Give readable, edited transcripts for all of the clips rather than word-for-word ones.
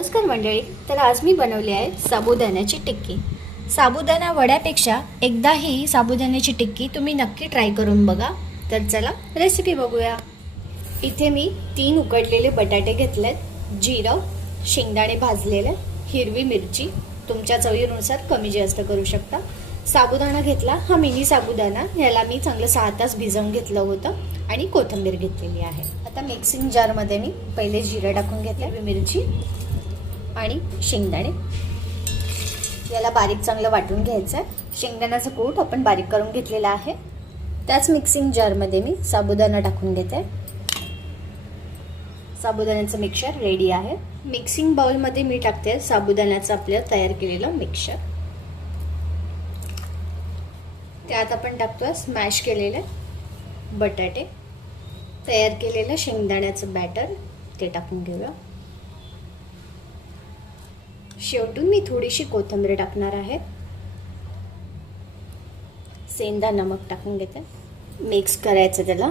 नमस्कार मंडळी. तर आज मी बनवली आहे साबुदाण्याची टिक्की. साबुदाणा वड्यापेक्षा एकदा ही साबुदाण्याची टिक्की तुम्ही नक्की ट्राय करून बघा. तर चला रेसिपी बघूया. इथे मी 3 उकडलेले बटाटे घेतलेत, जिरं, शेंगदाणे भाजलेले, हिरवी मिरची, तुमच्या चवीनुसार कमी जास्त करू शकता. साबुदाणा घेतला, हा मिनी साबुदाणा, याला मी चांगलं 6 तास भिजवून घेतलं होतं आणि कोथिंबीर घेतलेली आहे. आता मिक्सिंग जारमध्ये मी पहिले जिरं टाकून घेतले, हिरवी मिरची आणि शेंगदाणे, याला बारीक चांगलं वाटून घ्यायचं आहे. शेंगदाण्याचं कूट आपण बारीक करून घेतलेला आहे. त्याच मिक्सिंग जारमध्ये मी साबुदाणा टाकून घेते. साबुदाण्याचं मिक्सर रेडी आहे. मिक्सिंग बाउलमध्ये मी टाकते साबुदाण्याचं आपलं तयार केलेलं मिक्सर. त्यात आपण टाकतोय स्मॅश केलेले बटाटे, तयार केलेलं शेंगदाण्याचं बॅटर ते टाकून घेऊया. शेवटून मी थोडीशी कोथिंबीर टाकणार आहे. सेंधा नमक टाकून घेते. मिक्स करायचं त्याला.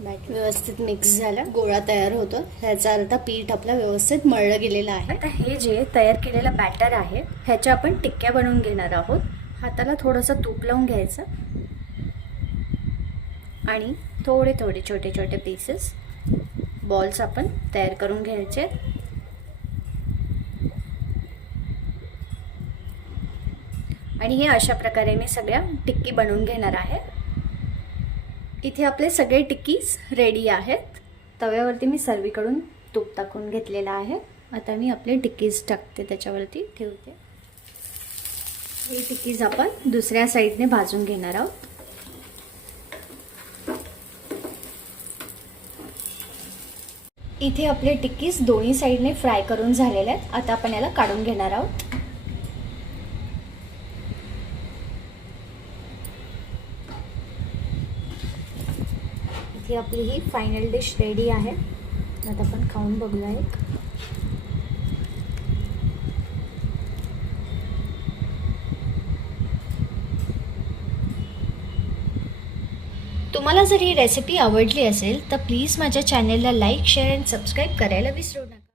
बॅटर व्यवस्थित मिक्स झालं, गोळा तयार होतो. ह्याचा अर्थ पीठ आपलं व्यवस्थित मळलं गेलेलं आहे. आता हे जे तयार केलेलं बॅटर आहे, ह्याच्या आपण टिक्क्या बनवून घेणार आहोत. हाताला थोडंसं तूप लावून घ्यायचं आणि थोडे थोडे छोटे छोटे पीसेस बॉल्स आपण तयार करून घ्यायचे. आणि हे अशा प्रकारे मी सगळ्या टिक्की बनवून घेणार आहे. इथे आपले सगळे टिक्कीज रेडी आहेत. तव्यावरती मी सर्वीकडून तूप टाकून घेतलेलं आहे. आता मी आपले टिक्कीज टाकते, त्याच्यावरती ठेवते. हे टिक्कीज आपण दुसऱ्या साईडने भाजून घेणार आहोत. इथे आपले टिक्कीज दोन्ही साईडने फ्राय करून झालेले आहेत. आता आपण याला काढून घेणार आहोत. इथे आपली ही फायनल डिश रेडी आहे. आता आपण खाऊन बघूया एक. तुम्हाला जर ही रेसिपी आवडली असेल तर प्लीज माझ्या चॅनेलला लाईक, शेअर आणि सबस्क्राईब करायला विसरू नका.